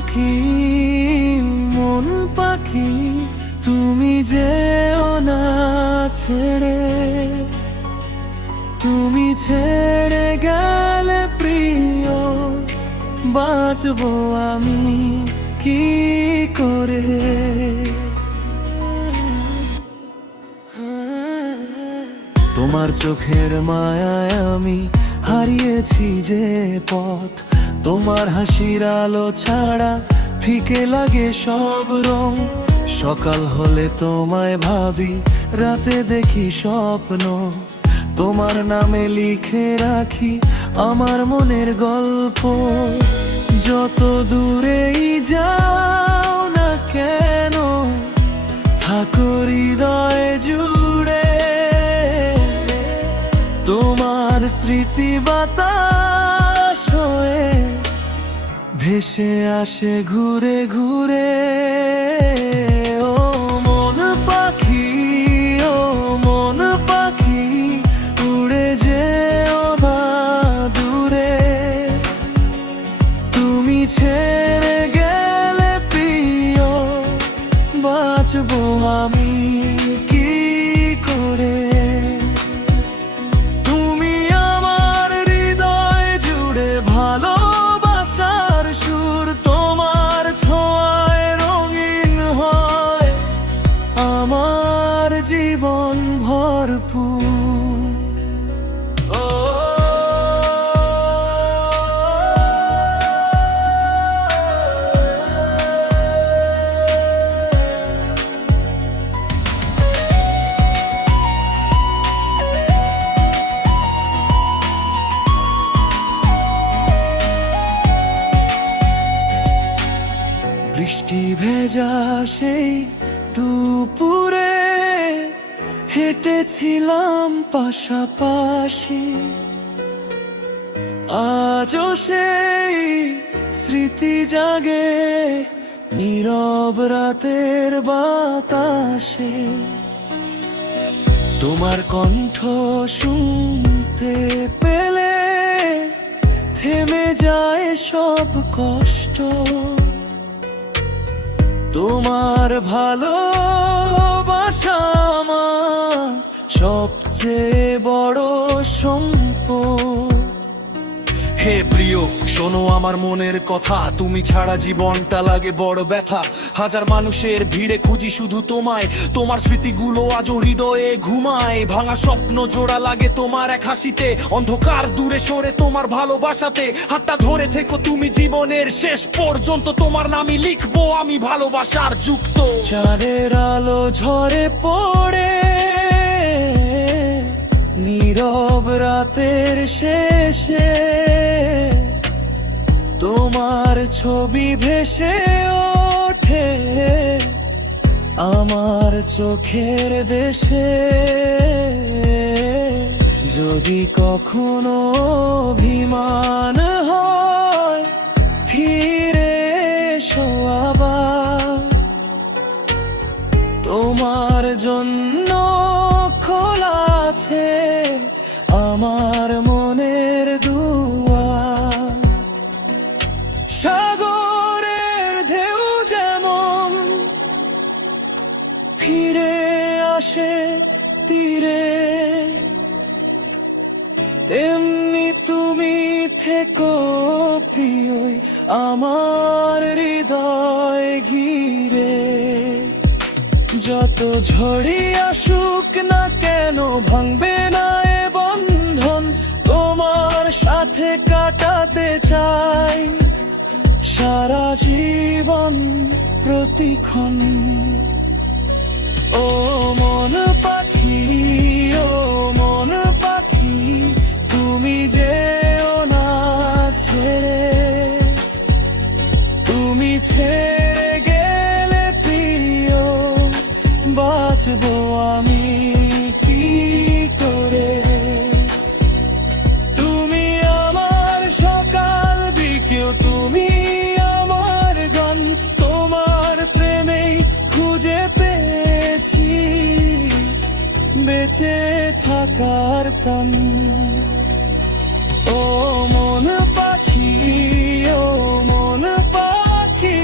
পাখি, মন পাখি, তুমি যেও না ছেড়ে। তুমি ছেড়ে গেলে প্রিয়, বাঁচবো আমি কি করে? তোমার চোখের মায়ায় আমি হারিয়েছি যে পথ। তোমার হাসির আলো ছাড়া ফিকে লাগে সব রং। সকাল হলে তোমায় ভাবি, রাতে দেখি স্বপ্ন। তোমার নামে লিখে রাখি আমার মনের গল্প। যত দূরেই যাও না কেন, থাকো হৃদয়ে জুড়ে। তোমার স্মৃতি বাতাস হয়ে ভেসে আসে ঘুরে ঘুরে। ও মন পাখি, ও মন পাখি, উড়ে যেও না দূরে। তুমি ছেড়ে গেলে প্রিয়, বাঁচবো আমি কি করে? তুমি আমার হৃদয় জুড়ে ভালোবাসার সুর। তোমার ছোঁয়ায় রঙিন হয় আমার জীবন ভরপুর। বৃষ্টি ভেজা সেই দুপুরে হেঁটেছিলাম পাশাপাশি। আজও সেই স্মৃতি জাগে নীরব রাতের বাতাসে। তোমার কণ্ঠ শুনতে পেলে থেমে যায় সব কষ্ট। তোমার ভালোবাসা আমার সবচেয়ে বড় সম্পদ। হে প্রিয়, শোনো আমার মনের কথা। তুমি ছাড়া জীবনটা লাগে বড় ব্যথা। হাজার মানুষের ভিড়ে খুঁজি শুধু তোমায়। তোমার স্মৃতিগুলো আজও হৃদয়ে ঘুমায়। ভাঙা স্বপ্ন জোড়া লাগে তোমার এক হাসিতে। অন্ধকার দূরে সরে তোমার ভালোবাসাতে। হাতটা ধরে থেকো তুমি জীবনের শেষ পর্যন্ত। তোমার নামই লিখবো আমি ভালোবাসার যুক্ত। চাঁদের আলো ঝরে পড়ে নীরব রাতের শেষে। তোমার ছবি ভেসে ওঠে আমার চোখের দেশে। যদি কখনো অভিমান হয়, ফিরে এসো আবার। তোমার জন্য খোলা আছে আমার মনের দুয়ার। সাগরের ঢেউ যেমন ফিরে আসে তীরে, তেমনি তুমি থেকো প্রিয়ই আমার হৃদয় ঘিরে। যত ঝড়ি আসুক না কেন, ভাঙবে না এ বন্ধন। তোমার সাথে কাটাতে চাই সারা জীবন প্রতিক্ষণ। ও মন পাখি, ও মন পাখি, তুমি যেও না ছেড়ে। তুমি ছেড়ে গেলে প্রিয়, বাঁচবো আমি কি করে? তুমি আমার সকাল বিকেল, তুমি আমার গান। তোমার প্রেমেই খুঁজে পেয়েছি বেঁচে থাকার প্রাণ। ও মন পাখি, ও মন পাখি,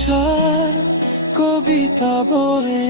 ভালোবাসার কবিতা বলে